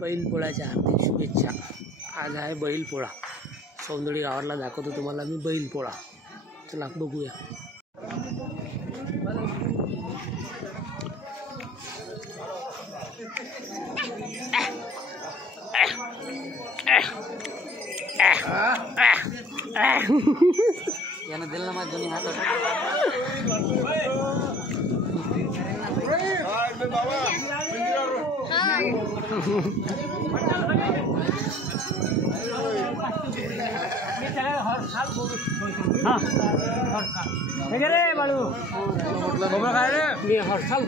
बैलपोळ्याच्या हार्दिक शुभेच्छा। आज आहे बैलपोळा। सौंदडी गावाला दाखवतो तुम्हाला मी बैलपोळा। चला बघूया। यानं दिलं ना माझ्या दोन्ही हात रे बाळू काय रे मी हरसाल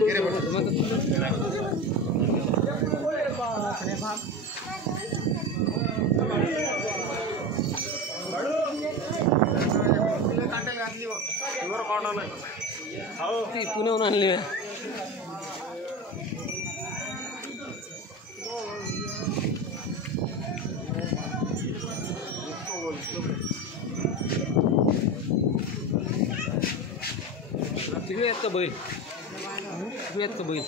पुण्याहून आणली तिकडे येत का बैल तिकडे येत का बैल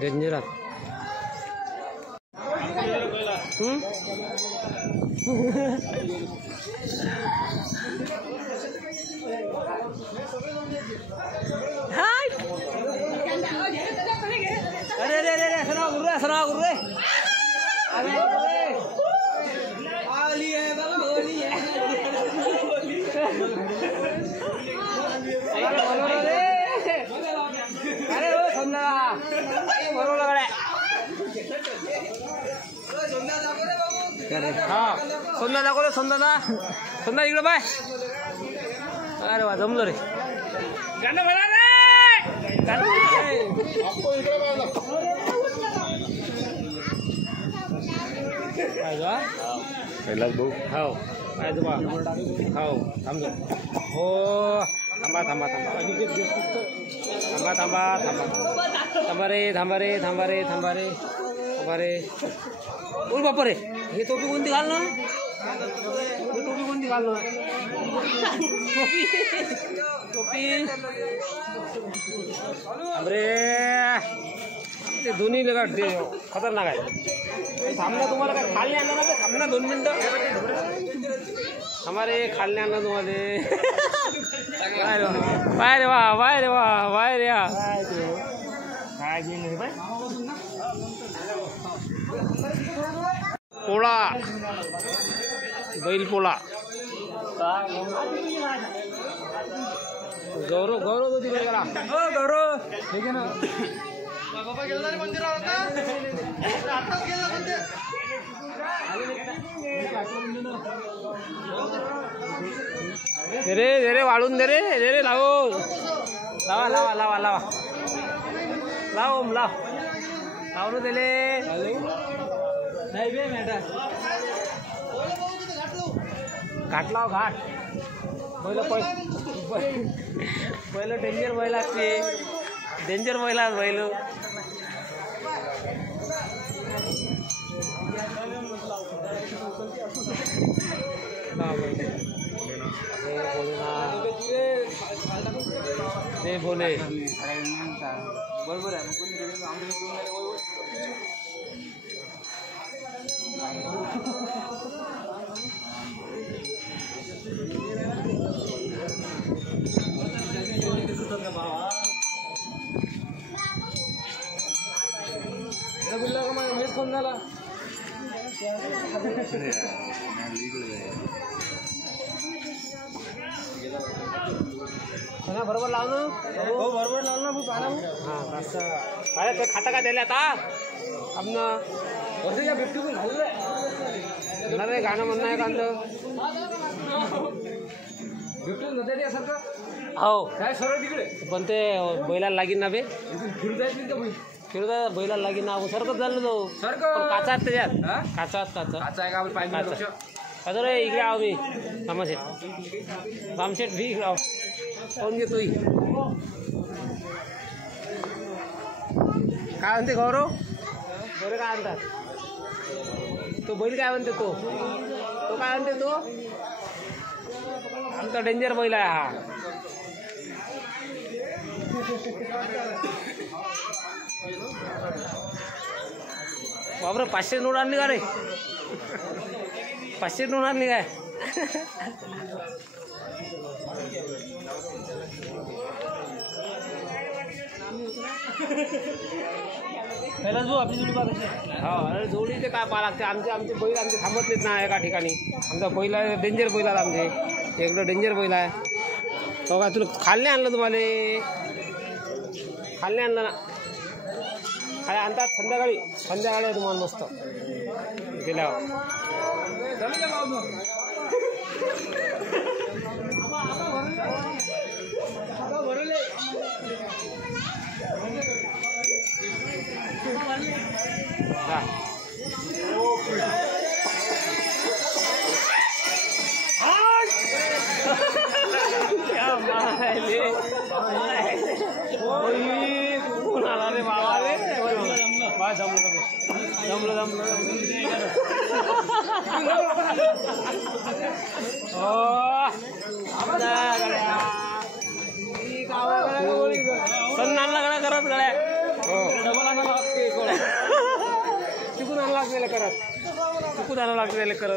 डेंजर अरे रे रे रे सुना गुरु रे अरे आली है बाबा होली है अरे ओ समजा बरोबर गड्या हा समजा दाखव रे समजा इकडे बाय अरे वा जमलं रे गाणं म्हणा रे पहिलाच भाऊ हो काय बा हो थांब हो थांबा थांबा थांबा थांबा थांबा थांबा थांबा रे थांबा रे थांबा रे थांबा रे थांबा रे बोल बापा रे हे टोपी कोणती घाल ना टोपी कोणती घाल ना टोपी अरे ते दोन्ही लगा खतरनाक आहे थांबना तुम्हाला काय खाल्ले आणलं ना ते थांबना 2 मिनिटं हमारे खाल्ले आणलं तुम्हाला बाय रे वा बाय रे वा बाय रे काय नाही बाय पोळा बैल पोळा गौरव तो तिकडे गेला हो गौरव ठीक आहे ना बाबा गेला रे मंदिरात आताच गेला मंदिर दे रे वाळून दे रे लावो लावा लावा लावा लावा लाव लावून दिले नाही बे मॅडम घाट लाव घाट पहिलं डेंजर बैल असते डेंजर बैला बैल बोले बरोबर आहे झाला बरोबर लाव ना हो बरोबर लाव ना हां असं अरे ते खाता का द्यायला आता आमनं वर्षाच्या बिट्टू पण घाललं रे गाणं म्हणणं आहे कांद बिट्टू नद्या द्यासारखं हो काय सरळ तिकडे पण ते बैलाला लागीन ना बे फिरू जायचं का फिरता बैलाला लागीन ना सरकत झालं तो सरकत काचा त्याच्यात काचा आहे का पाहिजे अजून इकडे आहो मी रामशेठ भी इकडे आहो कोण घेतो काय म्हणते गौरव बरं काय म्हणतात तो बैल काय म्हणते तो काय म्हणते तो आमचा डेंजर बैल आहे हा बापरे 500 नोट आणली का रे 500 नोट आणली काय पहिलाच भाऊ आपली जोडी पाहायची हो जोडीचे काय पाहा लागते आमचे बैल आमचे थांबत नाहीत ना एका ठिकाणी आमचा बैल आहे डेंजर बैल आहे आमचे एकदम डेंजर बैल आहे तो काय तुला खाल्ले आणलं तुम्हाला खाल्ले आणलं ना काय आणतात संध्याकाळी आहे तुम्हाला मस्त गेल्यावर आला रे बाबा रे जमलं सण आणला गड्या करत गड्या डबल आणायला लागते चुकून आणायला लागलेलं करत चुकून आणायला लागलेलं करत